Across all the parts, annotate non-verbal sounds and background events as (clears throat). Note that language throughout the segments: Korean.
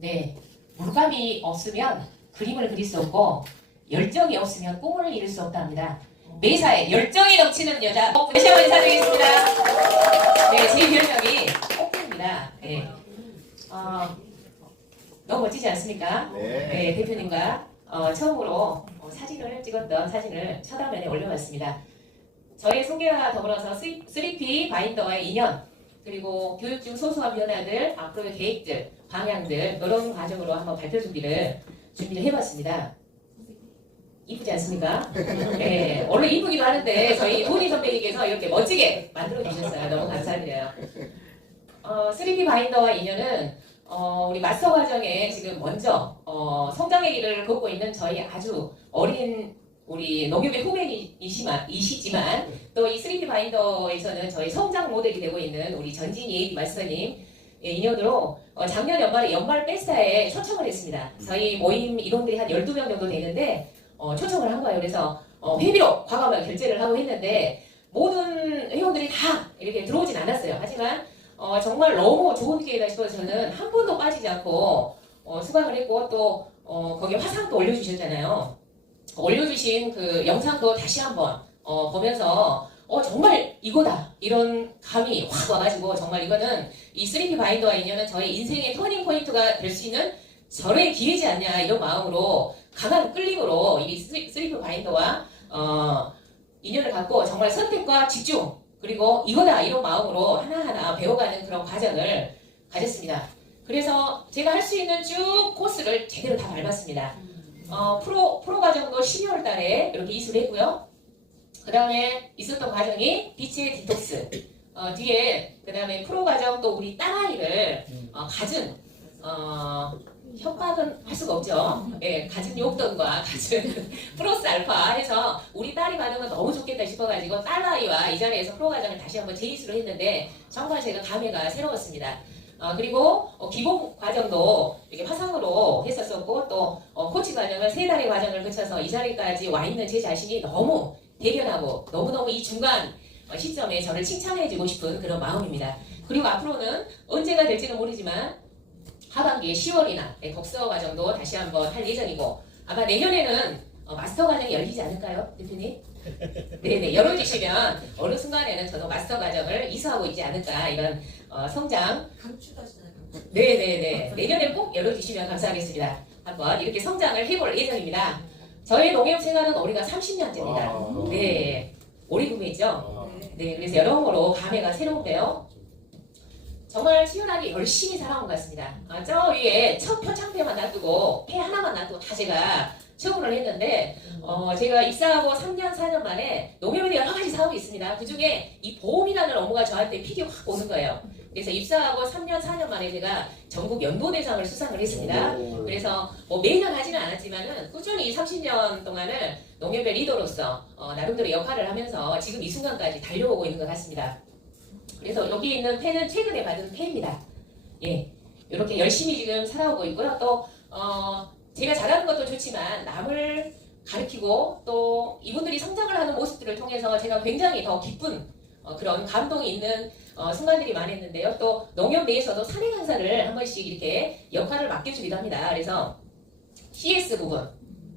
네, 물감이 없으면 그림을 그릴 수 없고 열정이 없으면 꿈을 이룰 수 없답니다. 매사에 열정이 넘치는 여자 꼭 다시 한번 인사드리겠습니다. 네, 제 별명이 꽃입니다. 네. 어, 너무 멋지지 않습니까? 네. 네, 대표님과 어, 처음으로 어, 사진을 찍었던 사진을 첫화면에 올려봤습니다. 저의 소개와 더불어서 3P 바인더와의 인연 그리고 교육 중 소소한 변화들, 앞으로의 계획들, 방향들 이런 과정으로 한번 발표 준비를 준비를 해봤습니다. 이쁘지 않습니까? 네, 원래 이쁘기도 하는데 저희 도니 선배님께서 이렇게 멋지게 만들어 주셨어요. 너무 감사드려요. 어, 3P 바인더와 인연은 어, 우리 마스터 과정에 지금 먼저 어, 성장의 길을 걷고 있는 저희 아주 어린 우리 농협의 후배이시지만 이시지만 또 이 3D 바인더에서는 저희 성장 모델이 되고 있는 우리 전진희 마스터님 의 인연으로 어, 작년 연말에 연말 페스타에 초청을 했습니다. 저희 모임 인원들이 한 12명 정도 되는데 어, 초청을 한 거예요. 그래서 어, 회비로 과감하게 결제를 하고 했는데 모든 회원들이 다 이렇게 들어오진 않았어요. 하지만 어, 정말 너무 좋은 기회다 싶어서 저는 한 번도 빠지지 않고 어, 수강을 했고 또 어, 거기에 화상도 올려주셨잖아요. 올려주신 그 영상도 다시 한번 어, 보면서 어, 정말 이거다 이런 감이 확 와가지고 정말 이거는 이 3P 바인더와 인연은 저의 인생의 터닝 포인트가 될 수 있는 절의 기회지 않냐 이런 마음으로 강한 끌림으로 이 3P 바인더와 어, 인연을 갖고 정말 선택과 집중 그리고 이거다 이런 마음으로 하나하나 배워가는 그런 과정을 가졌습니다. 그래서 제가 할 수 있는 쭉 코스를 제대로 다 밟았습니다. 어, 프로, 프로 과정도 12월 달에 이렇게 이수를 했고요. 그 다음에 있었던 과정이 빛의 디톡스. 어, 뒤에 그 다음에 프로 과정 또 우리 딸아이를 어, 가진 어, 협박은 할 수가 없죠. 예, 가진 용돈과 가진 (laughs) 플러스 알파 해서 우리 딸이 받으면 너무 좋겠다 싶어가지고 딸아이와 이 자리에서 프로 과정을 다시 한번 재이수를 했는데 정말 제가 감회가 새로웠습니다. 어, 그리고 어, 기본 과정도 이렇게 화상으로 했었었고 또 어, 코치 과정을 세 달의 과정을 거쳐서 이 자리까지 와 있는 제 자신이 너무 대견하고 너무너무 이 중간 어, 시점에 저를 칭찬해주고 싶은 그런 마음입니다. 그리고 앞으로는 언제가 될지는 모르지만 하반기 10월이나 네, 독서 과정도 다시 한번 할 예정이고 아마 내년에는 어, 마스터 과정이 열리지 않을까요, 대표님? (laughs) 네네 열어주시면 어느 순간에는 저도 마스터 과정을 이수하고 있지 않을까 이런 어, 성장 강추가시잖아요. 강추. 네네네 내년에 꼭 열어주시면 감사하겠습니다. 한번 이렇게 성장을 해볼 예정입니다. 저의 농협 생활은 올해가 30년째입니다. 아. 네 오래 구매했죠. 아, 네, 그래서 여러모로 감회가 새로운데요. 정말 치열하게 열심히 살아온 것 같습니다. 아, 저 위에 첫 표창패만 놔두고 폐 하나만 놔두고 다 제가 처분을 했는데 어, 제가 입사하고 3년, 4년 만에 농협에 여러 가지 사업이 있습니다. 그 중에 이 보험이라는 업무가 저한테 픽이 확 오는 거예요. 그래서 입사하고 3년, 4년 만에 제가 전국 연도대상을 수상을 했습니다. 오. 그래서 뭐 매년 하지는 않았지만은 꾸준히 30년 동안을 농협의 리더로서 어, 나름대로 역할을 하면서 지금 이 순간까지 달려오고 있는 것 같습니다. 그래서 여기 있는 펜은 최근에 받은 펜입니다. 예, 이렇게 열심히 지금 살아오고 있고요. 또 어, 제가 잘하는 것도 좋지만 남을 가르치고 또 이분들이 성장을 하는 모습들을 통해서 제가 굉장히 더 기쁜 어, 그런 감동이 있는 어, 순간들이 많았는데요. 또 농협 내에서도 사내 강사를 한 번씩 이렇게 역할을 맡겨주기도 합니다. 그래서 CS 부분,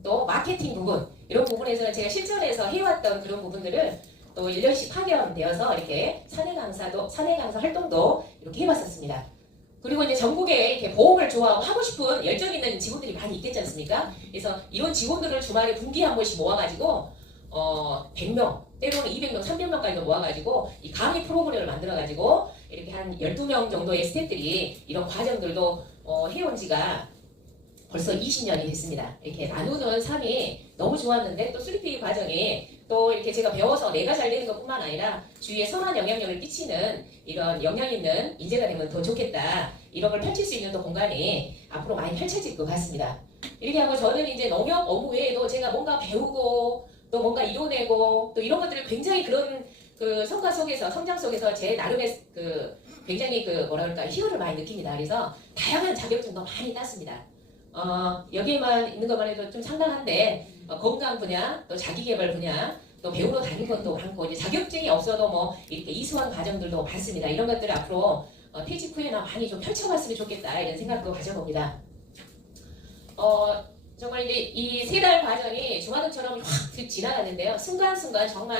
또 마케팅 부분 이런 부분에서는 제가 실전에서 해왔던 그런 부분들을 또 1년씩 파견되어서 이렇게 사내 강사도 사내 강사 활동도 이렇게 해봤었습니다. 그리고 이제 전국에 이렇게 보험을 좋아하고 하고 싶은 열정 있는 직원들이 많이 있겠지 않습니까? 그래서 이런 직원들을 주말에 분기에 한 번씩 모아가지고 어 100명 때로는 200명, 300명까지도 모아가지고 이 강의 프로그램을 만들어가지고 이렇게 한 12명 정도의 스태프들이 이런 과정들도 어, 해온 지가 벌써 20년이 됐습니다. 이렇게 나누는 삶이 너무 좋았는데 또 3P 과정이 또 이렇게 제가 배워서 내가 잘 되는 것뿐만 아니라 주위에 선한 영향력을 끼치는 이런 영향 있는 인재가 되면 더 좋겠다. 이런 걸 펼칠 수 있는 또 공간이 앞으로 많이 펼쳐질 것 같습니다. 이렇게 하고 저는 이제 농협 업무 외에도 제가 뭔가 배우고 또 뭔가 이뤄내고 또 이런 것들을 굉장히 그런 그 성과 속에서 성장 속에서 제 나름의 그 굉장히 그 뭐라 그럴까 희열을 많이 느낍니다. 그래서 다양한 자격증도 많이 땄습니다. 어, 여기에만 있는 것만 해도 좀 상당한데 어, 건강 분야 또 자기개발 분야 또 배우러 다닌 것도 많고 이제 자격증이 없어도 뭐 이렇게 이수한 과정들도 많습니다. 이런 것들을 앞으로 어, 퇴직 후에나 많이 좀 펼쳐봤으면 좋겠다 이런 생각도 가져봅니다. 어, 정말 이제 이 세 달 과정이 중화등처럼 확 지나갔는데요. 순간순간 정말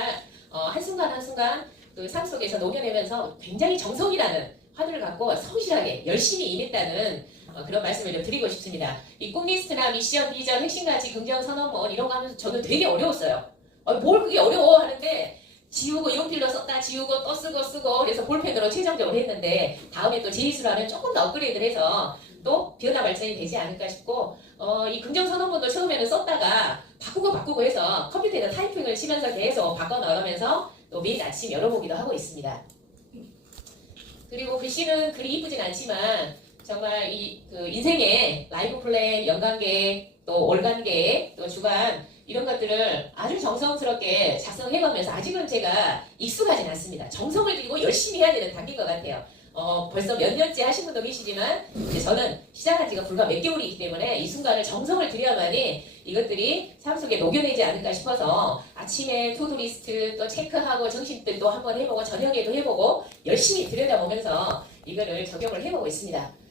어, 한순간 한순간 그 삶 속에서 녹여내면서 굉장히 정성이라는 화두를 갖고 성실하게 열심히 임했다는 어, 그런 말씀을 좀 드리고 싶습니다. 이 꿈리스트나 미션, 비전, 핵심가치, 긍정선언문 이런 거 하면서 저는 되게 어려웠어요. 어, 뭘 그게 어려워 하는데 지우고 용필로 썼다 지우고 또 쓰고 쓰고 그래서 볼펜으로 최종적으로 했는데 다음에 또 제이수로 하면 조금 더 업그레이드를 해서 또 변화 발전이 되지 않을까 싶고 어, 이 긍정선언문도 처음에는 썼다가 바꾸고 바꾸고 해서 컴퓨터에다 타이핑을 치면서 계속 바꿔 나가면서 또 매일 아침 열어보기도 하고 있습니다. 그리고 글씨는 그리 이쁘진 않지만 정말 이 그 인생의 라이브 플랜, 연관계, 또 월간계, 또 주간 이런 것들을 아주 정성스럽게 작성해가면서 아직은 제가 익숙하진 않습니다. 정성을 들이고 열심히 해야 되는 단계인 것 같아요. 어, 벌써 몇 년째 하신 분도 계시지만 이제 저는 시작한 지가 불과 몇 개월이기 때문에 이 순간을 정성을 들여야만이 이것들이 삶 속에 녹여내지 않을까 싶어서 아침에 투두리스트 또 체크하고 정신들도 한번 해보고 저녁에도 해보고 열심히 들여다보면서 이거를 적용을 해보고 있습니다.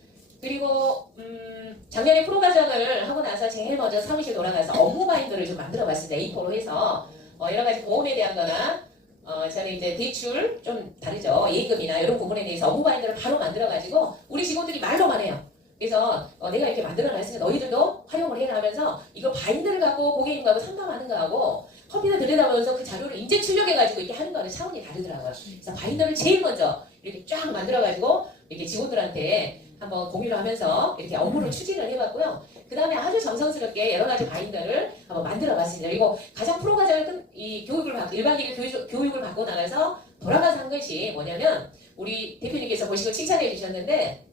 그리고 음, 작년에 프로 과정을 하고 나서 제일 먼저 사무실 돌아가서 업무 바인더를 좀 만들어 봤습니다. A4로 해서 어, 여러 가지 보험에 대한 거나 어, 저는 이제 대출 좀 다르죠. 예금이나 이런 부분에 대해서 업무 바인더를 바로 만들어가지고 우리 직원들이 말로만 해요. 그래서 어, 내가 이렇게 만들어놨으니까 너희들도 활용을 해라 하면서 이거 바인더를 갖고 고객님하고 상담하는 거하고 컴퓨터 들여다보면서 그 자료를 인제 출력해가지고 이렇게 하는 거는 차원이 다르더라고요. 그래서 바인더를 제일 먼저 이렇게 쫙 만들어가지고 이렇게 직원들한테 한번 공유를 하면서 이렇게 업무를 추진을 해봤고요. 그 다음에 아주 정성스럽게 여러 가지 바인더를 한번 만들어 봤습니다. 그리고 가장 프로 과정을 끝, 이 교육을 받고 교육, 교육을 받고 나가서 돌아가서 한 것이 뭐냐면 우리 대표님께서 보시고 칭찬해 주셨는데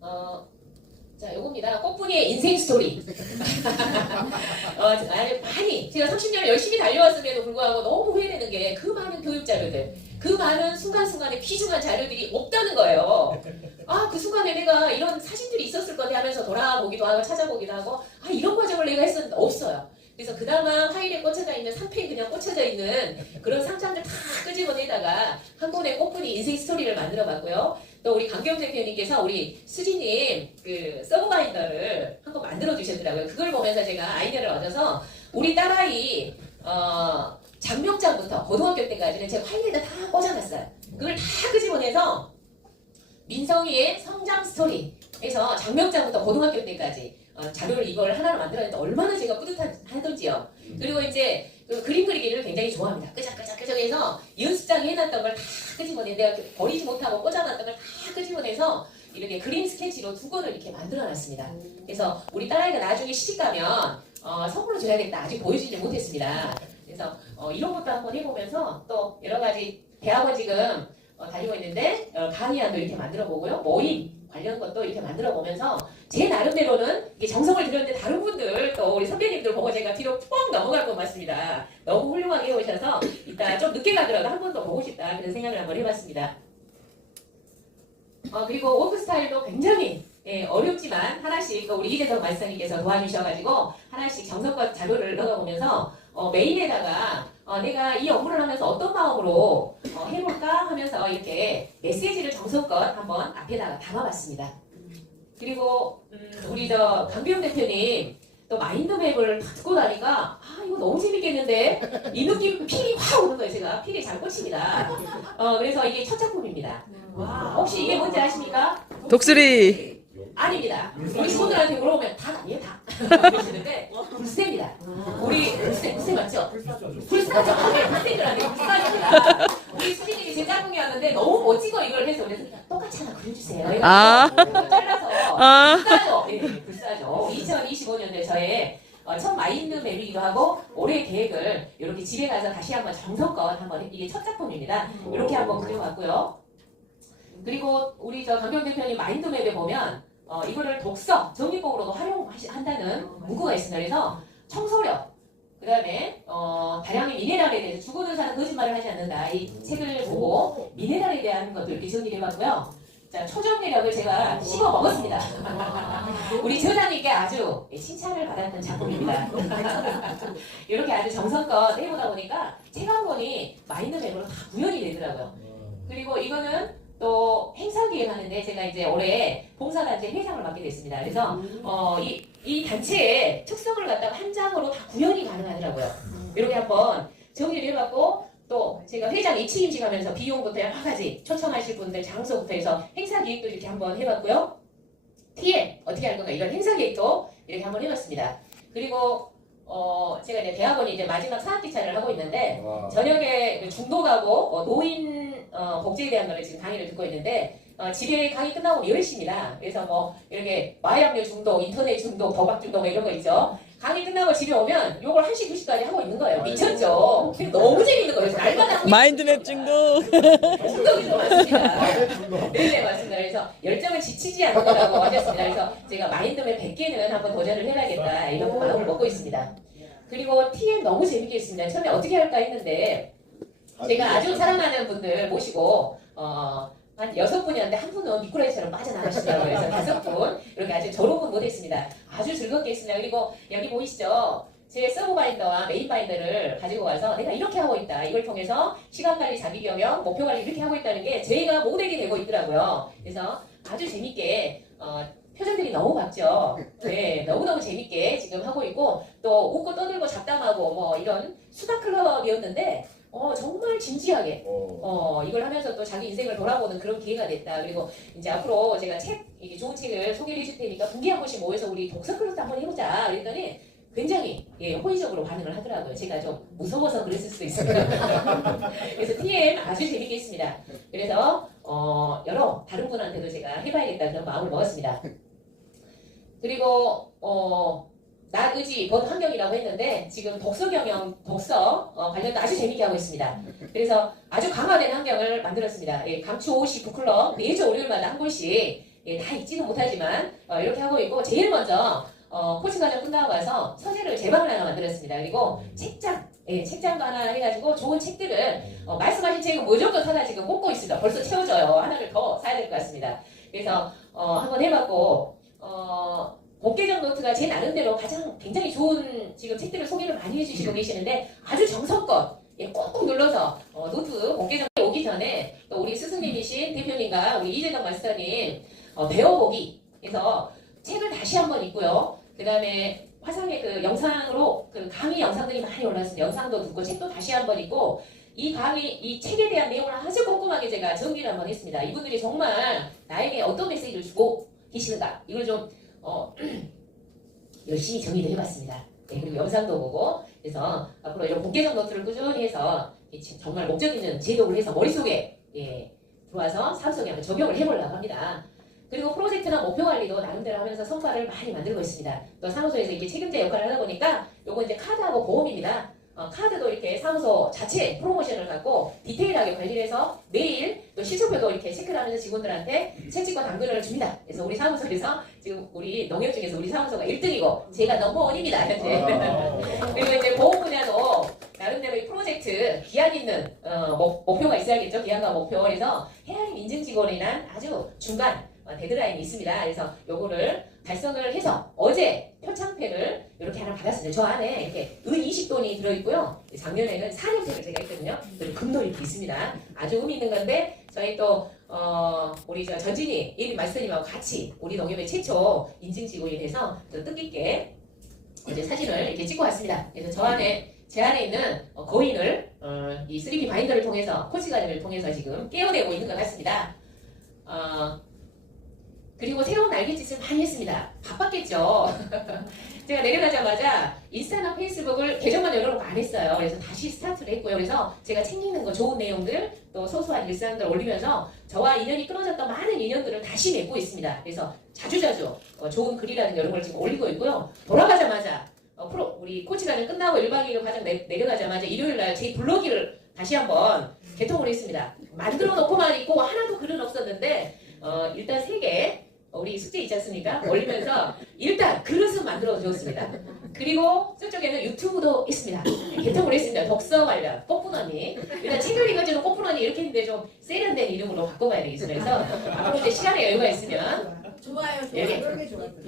어, 자, 요겁니다. 꽃분이의 인생 스토리. (laughs) 어, 아니, 많이, 제가 30년을 열심히 달려왔음에도 불구하고 너무 후회되는 게 그 많은 교육 자료들, 그 많은 순간순간의 귀중한 자료들이 없다는 거예요. 아, 그 순간에 내가 이런 사진들이 있었을 건데 하면서 돌아보기도 하고 찾아보기도 하고, 아, 이런 과정을 내가 했었는데 없어요. 그래서 그나마 파일에 꽂혀져 있는 3페이 그냥 꽂혀져 있는 그런 상장들 다 끄집어내다가 한 권의 꽃분이 인생 스토리를 만들어 봤고요. 또 우리 강경 대표님께서 우리 수지님 그 서브바인더를 한 거 만들어 주셨더라고요. 그걸 보면서 제가 아이디어를 얻어서 우리 딸아이 어, 장명장부터 고등학교 때까지는 제가 파일에다 다 꽂아놨어요. 그걸 다 끄집어내서 민성이의 성장 스토리 해서 장명장부터 고등학교 때까지 어, 자료를 이걸 하나로 만들었는데 얼마나 제가 뿌듯하던지요. 그리고 이제 그 그림 그리기를 굉장히 좋아합니다. 끄적끄적끄적해서 연습장에 해놨던 걸 다 끄집어내 내가 버리지 못하고 꽂아놨던 걸 다 끄집어내서 이렇게 그림 스케치로 두 권을 이렇게 만들어놨습니다. 그래서 우리 딸아이가 나중에 시집가면 어, 선물로 줘야겠다. 아직 보여주지 못했습니다. 그래서 어, 이런 것도 한번 해보면서 또 여러 가지 대학원 지금 어, 다니고 있는데 어, 강의안도 이렇게 만들어 보고요. 모임 관련 것도 이렇게 만들어 보면서 제 나름대로는 이게 정성을 들였는데 다른 분들 또 우리 선배님들 보고 제가 뒤로 뻥 넘어갈 것 같습니다. 너무 훌륭하게 해오셔서 이따 좀 늦게 가더라도 한 번 더 보고 싶다 그런 생각을 한번 해봤습니다. 어, 그리고 워크 스타일도 굉장히 예, 어렵지만 하나씩 또 우리 이재석 말씀님께서 도와주셔가지고 하나씩 정성과 자료를 넣어보면서 어, 메일에다가 어, 내가 이 업무를 하면서 어떤 마음으로 어, 해볼까 하면서 이렇게 메시지를 정성껏 한번 앞에다가 담아봤습니다. 그리고 음, 우리 저 강비용 대표님 또 마인드맵을 다 듣고 나니까 아 이거 너무 재밌겠는데 이 느낌 필이 확 오는 거예요 제가 필이 잘 꽂힙니다. 어, 그래서 이게 첫 작품입니다. 혹시 이게 뭔지 아십니까? 독수리 아닙니다. 우리 친구들한테 물어보면 다 아니에요, 다. 그러시는데, 불새입니다. 우리, 불새, 불새 맞죠? 불사죠. 네, 불새들한테 불사입니다. 우리 수진님이 제 짝꿍이었는데 너무 멋지고 이걸 해서 그래서 똑같이 하나 그려주세요. 아. 이거 잘라서. 아 불사죠. 예, 네, 불사죠. 2025년도에 저의 어, 첫 마인드 맵이기도 하고 올해 계획을 이렇게 집에 가서 다시 한번 정성껏 한번 이게 첫 작품입니다. 이렇게 한번 그려봤고요. 그리고 우리 저 강경 대표님 마인드 맵에 보면 어, 이거를 독서 정리법으로도 활용한다는 문구가 있습니다. 그래서 청소력, 그 다음에 어, 다량의 미네랄에 대해서 죽은 의사는 거짓말을 하지 않는다. 이 책을 보고 미네랄에 대한 것도 이렇게 정리를 해봤고요. 자, 초정매력을 제가 씹어 먹었습니다. 우리 저자님께 아주 칭찬을 받았던 작품입니다. (laughs) 이렇게 아주 정성껏 해보다 보니까 책 한 권이 마인드맵으로 다 구현이 되더라고요. 그리고 이거는 또 행사 기획 하는데 제가 이제 올해 봉사단체 회장을 맡게 됐습니다. 그래서 어, 이 이 단체의 특성을 갖다가 한 장으로 다 구현이 가능하더라고요. 이렇게 한번 정리를 해봤고 또 제가 회장 이치임직하면서 비용부터 여러 가지 초청하실 분들 장소부터 해서 행사 계획도 이렇게 한번 해봤고요. TM 어떻게 할 건가 이런 행사 계획도 이렇게 한번 해봤습니다. 그리고 어 제가 이제 대학원이 이제 마지막 사학 기차를 하고 있는데 와. 저녁에 그 중독하고 어, 노인 어, 복지에 대한 거를 지금 강의를 듣고 있는데 어, 집에 강의 끝나고 10시입니다. 그래서 뭐 이렇게 마약류 중독, 인터넷 중독, 도박 중독 뭐 이런 거 있죠. 강의 끝나고 집에 오면 요걸 1시, 2시까지 하고 있는 거예요. 미쳤죠? 너무 재밌는 거예요. 그래서 날마다 하고 (laughs) 마인드맵 중독. 중독이 좀 많습니다. 네네 맞습니다. 그래서 열정을 지치지 않는다고 하셨습니다. 그래서 제가 마인드맵 100개는 한번 도전을 해봐야겠다 이런 마음을 먹고 있습니다. 그리고 TM 너무 재밌게 했습니다. 처음에 어떻게 할까 했는데 제가 아주 사랑하는 분들 모시고 어, 한 여섯 분이었는데 한 분은 미꾸라지처럼 빠져나가시더라고요. (laughs) 그래서 다섯 분 이렇게 아주 졸업은 못했습니다. 아주 즐겁게 했습니다. 그리고 여기 보이시죠? 제 서브 바인더와 메인 바인더를 가지고 와서 내가 이렇게 하고 있다. 이걸 통해서 시간 관리, 자기 경영, 목표 관리 이렇게 하고 있다는 게 저희가 모델이 되고 있더라고요. 그래서 아주 재밌게 어, 표정들이 너무 밝죠. 네, 너무너무 재밌게 지금 하고 있고 또 웃고 떠들고 잡담하고 뭐 이런 수다 클럽이었는데 어, 정말 진지하게 어. 어, 이걸 하면서 또 자기 인생을 돌아보는 그런 기회가 됐다. 그리고 이제 앞으로 제가 책, 이게 좋은 책을 소개를 해줄 테니까 분기 한 번씩 모여서 우리 독서 클럽도 한번 해보자. 그랬더니 굉장히 예, 호의적으로 반응을 하더라고요. 제가 좀 무서워서 그랬을 수도 있어요. (laughs) 그래서 TM 아주 재밌게 했습니다. 그래서 어, 여러 다른 분한테도 제가 해봐야겠다 그런 마음을 먹었습니다. 그리고 어, 나의지 본 환경이라고 했는데 지금 독서 경영, 독서 어, 관련도 아주 재밌게 하고 있습니다. 그래서 아주 강화된 환경을 만들었습니다. 예, 감초 50 북클럽 매주 월요일마다 한 번씩 예, 다 읽지는 못하지만 어, 이렇게 하고 있고 제일 먼저 어, 코치 과정 끝나고 와서 서재를 제방을 하나 만들었습니다. 그리고 책장, 예, 책장도 하나 해가지고 좋은 책들을 어, 말씀하신 책은 무조건 하나 지금 꽂고 있습니다. 벌써 채워져요. 하나를 더 사야 될 것 같습니다. 그래서 어, 한번 해봤고 어, 복개정 노트가 제 나름대로 가장 굉장히 좋은 지금 책들을 소개를 많이 해주시고 계시는데 아주 정성껏 예, 꾹꾹 눌러서 어, 노트 복개정 오기 전에 또 우리 스승님이신 대표님과 우리 이재정 마스터님 어, 배워보기 그래서 책을 다시 한번 읽고요. 그 다음에 화상의 그 영상으로 그 강의 영상들이 많이 올라왔습니다. 영상도 듣고 책도 다시 한번 읽고 이 강의, 이 책에 대한 내용을 아주 꼼꼼하게 제가 정리를 한번 했습니다. 이분들이 정말 나에게 어떤 메시지를 주고 계시는가 이걸 좀 어, (clears throat) 열심히 정리를 해봤습니다. 네, 그리고 영상도 보고 그래서 앞으로 이런 복개정 노트를 꾸준히 해서 정말 목적 있는 제도를 해서 머릿속에 예, 들어와서 삶 속에 한번 적용을 해보려고 합니다. 그리고 프로젝트나 목표 관리도 나름대로 하면서 성과를 많이 만들고 있습니다. 또 사무소에서 이렇게 책임자 역할을 하다 보니까 요거 이제 카드하고 보험입니다. 어, 카드도 이렇게 사무소 자체 프로모션을 갖고 디테일하게 관리를 해서 매일 또 실적표도 이렇게 체크를 하면서 직원들한테 채찍과 당근을 줍니다. 그래서 우리 사무소에서 지금 우리 농협 중에서 우리 사무소가 1등이고 제가 넘버원입니다. 현재. (laughs) 그리고 이제 보험 분야도 나름대로 이 프로젝트 기한 있는 어, 목, 목표가 있어야겠죠. 기한과 목표. 그래서 해양 인증 직원이란 아주 중간 어, 데드라인이 있습니다. 그래서 요거를 달성을 해서 어제 표창패를 이렇게 하나 받았습니다. 저 안에 이렇게 은 20돈이 들어있고요. 작년에는 사년패를 제가 했거든요. 그리고 금도이렇게 있습니다. 아주 의미 있는 건데 저희 또 어, 우리 저 전진이 예비 마스터님하고 같이 우리 농협의 최초 인증 직원이 돼서 또 뜻깊게 어제 사진을 이렇게 찍고 왔습니다. 그래서 저 안에 제 안에 있는 어, 거인을 어, 이 3D 바인더를 통해서 코치 과정을 통해서 지금 깨어내고 있는 것 같습니다. 어, 그리고 새로운 날갯짓을 많이 했습니다. 바빴겠죠. (laughs) 제가 내려가자마자 인스타나 페이스북을 계정만 열어놓고 안 했어요. 그래서 다시 스타트를 했고요. 그래서 제가 책 읽는 거 좋은 내용들 또 소소한 일상들 올리면서 저와 인연이 끊어졌던 많은 인연들을 다시 맺고 있습니다. 그래서 자주자주 어, 좋은 글이라든가 이런 걸 지금 올리고 있고요. 돌아가자마자 어, 프로 우리 코치가는 끝나고 1박 2일 과정 내, 내려가자마자 일요일 날 제 블로기를 다시 한번 개통을 했습니다. 만들어 놓고만 있고 하나도 글은 없었는데 어, 일단 세개 우리 숙제 있지 않습니까? 올리면서 일단 그릇은 만들어 주었습니다. 그리고 저쪽에는 유튜브도 있습니다. 개통을 했습니다. 독서 관련 꽃분언니 일단 책을 읽어주는 꽃분언니 이렇게 했는데 좀 세련된 이름으로 바꿔봐야 되겠습니다. 그래서 앞으로 이제 시간에 여유가 있으면 좋아요, 예.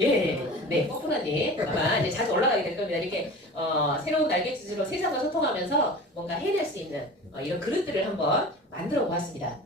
예, 네, 꼬프라니 아마 이제 자주 올라가게 될 겁니다. 이렇게 어, 새로운 날갯짓으로 세상과 소통하면서 뭔가 해낼 수 있는 어, 이런 그릇들을 한번 만들어 보았습니다.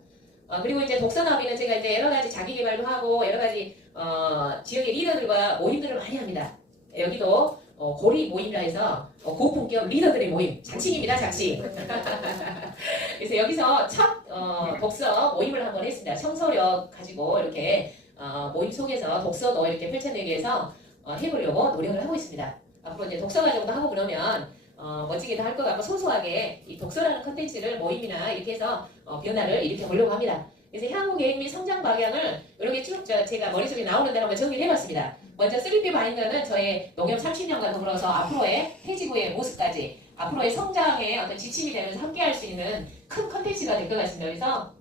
어, 그리고 이제 독서나비는 제가 이제 여러 가지 자기 개발도 하고 여러 가지 어, 지역의 리더들과 모임들을 많이 합니다. 여기도 어, 고리 모임이라 해서 어, 고품격 리더들의 모임. 자칭입니다 자칭. (laughs) 그래서 여기서 첫 어, 독서 모임을 한번 했습니다. 청소력 가지고 이렇게 어, 모임 속에서 독서도 이렇게 펼쳐내기 위해서 어, 해보려고 노력을 하고 있습니다. 앞으로 이제 독서 과정도 하고 그러면 어, 멋지게도 할 것 같고 소소하게 이 독서라는 컨텐츠를 모임이나 이렇게 해서 어, 변화를 일으켜 보려고 합니다 그래서 향후 계획 및 성장 방향을 이렇게 쭉 저- 제가 머릿속에 나오는 대로 한번 정리를 해봤습니다. 먼저 3D 바인더는 저의 농협 30년간 더불어서 앞으로의 해지부의 모습까지 앞으로의 성장의 어떤 지침이 되면서 함께할 수 있는 큰 컨텐츠가 될 것 같습니다. 그래서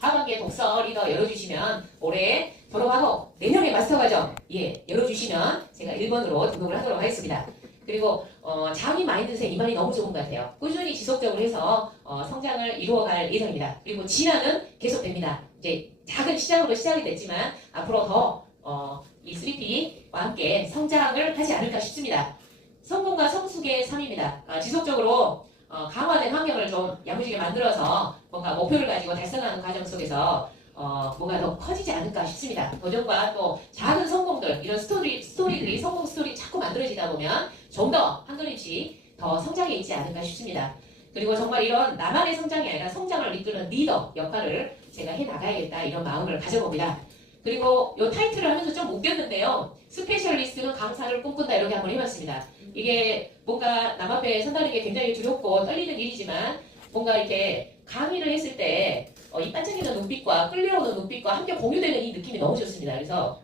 하반기에 독서 리더 열어주시면 올해 졸업하고 내년에 마스터 과정 예 열어주시면 제가 1번으로 등록을 하도록 하겠습니다. 그리고 어, 장이 마인드셋 이 말이 너무 좋은 것 같아요. 꾸준히 지속적으로 해서 어, 성장을 이루어갈 예정입니다. 그리고 진화는 계속됩니다. 이제 작은 시작으로 시작이 됐지만 앞으로 더 어, 이 3P와 함께 성장을 하지 않을까 싶습니다. 성공과 성숙의 삶입니다. 아, 지속적으로 어, 강화된 환경을 좀 야무지게 만들어서 뭔가 목표를 가지고 달성하는 과정 속에서 어, 뭔가 더 커지지 않을까 싶습니다. 도전과 또 작은 성공들 이런 스토리 스토리들이 성공 스토리 자꾸 만들어지다 보면 좀 더한 걸음씩 더 성장해 있지 않을까 싶습니다. 그리고 정말 이런 나만의 성장이 아니라 성장을 이끄는 리더 역할을 제가 해 나가야겠다 이런 마음을 가져봅니다. 그리고 이 타이틀을 하면서 좀 웃겼는데요. 스페셜리스트는 강사를 꿈꾼다 이렇게 한번 해봤습니다. 이게 뭔가 남 앞에 선다는 게 굉장히 두렵고 떨리는 일이지만 뭔가 이렇게 강의를 했을 때 어, 이 반짝이는 눈빛과 끌려오는 눈빛과 함께 공유되는 이 느낌이 너무 좋습니다. 그래서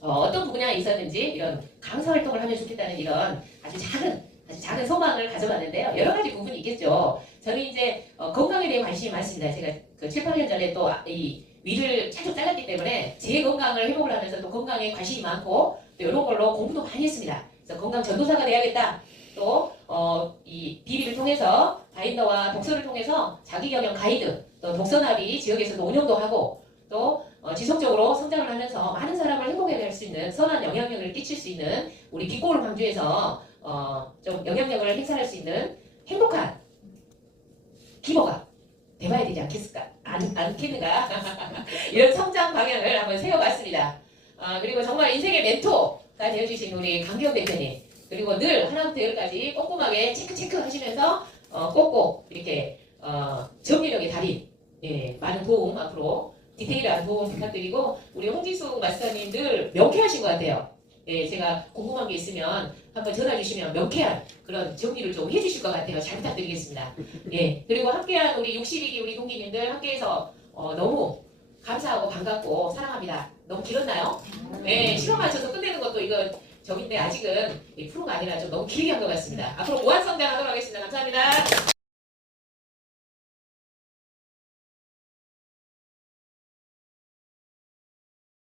어, 떤 분야에 있었는지 이런 강사 활동을 하면 좋겠다는 이런 아주 작은 아주 작은 소망을 가져봤는데요. 여러 가지 부분이 있겠죠. 저는 이제 어, 건강에 대해 관심이 많습니다. 제가 그 7, 8년 전에 또 이 위를 살짝 잘랐기 때문에 제 건강을 회복을 하면서 또 건강에 관심이 많고 또 이런 걸로 공부도 많이 했습니다. 그래서 건강 전도사가 돼야겠다. 또 어, 이 비비를 통해서 바인더와 독서를 통해서 자기 경영 가이드 또 독서나비 지역에서도 운영도 하고 또 어, 지속적으로 성장을 하면서 많은 사람을 행복하게 할 수 있는 선한 영향력을 끼칠 수 있는 우리 뒷골 광주에서 어, 좀 영향력을 행사할 수 있는 행복한 기버가 돼봐야 되지 않겠을까? 안, 않겠는가? (laughs) 이런 성장 방향을 한번 세워봤습니다. 아, 그리고 정말 인생의 멘토가 되어주신 우리 강기영 대표님 그리고 늘 하나부터 열까지 꼼꼼하게 체크체크 하시면서 어, 꼭꼭 이렇게 어, 정리력의 달인 예, 많은 도움 앞으로 디테일한 도움 부탁드리고 우리 홍지수 마스터님 늘 명쾌하신 것 같아요. 예, 제가 궁금한 게 있으면 한번 전화 주시면 명쾌한 그런 정리를 좀 해주실 것 같아요. 잘 부탁드리겠습니다. 예, 그리고 함께한 우리 62기 우리 동기님들 함께해서 어, 너무 감사하고 반갑고 사랑합니다. 너무 길었나요? 네, 시간 맞춰서 끝내는 것도 이거 저긴데 아직은 이 프로가 아니라 좀 너무 길게 한 것 같습니다. 앞으로 무한 성장하도록 하겠습니다. 감사합니다.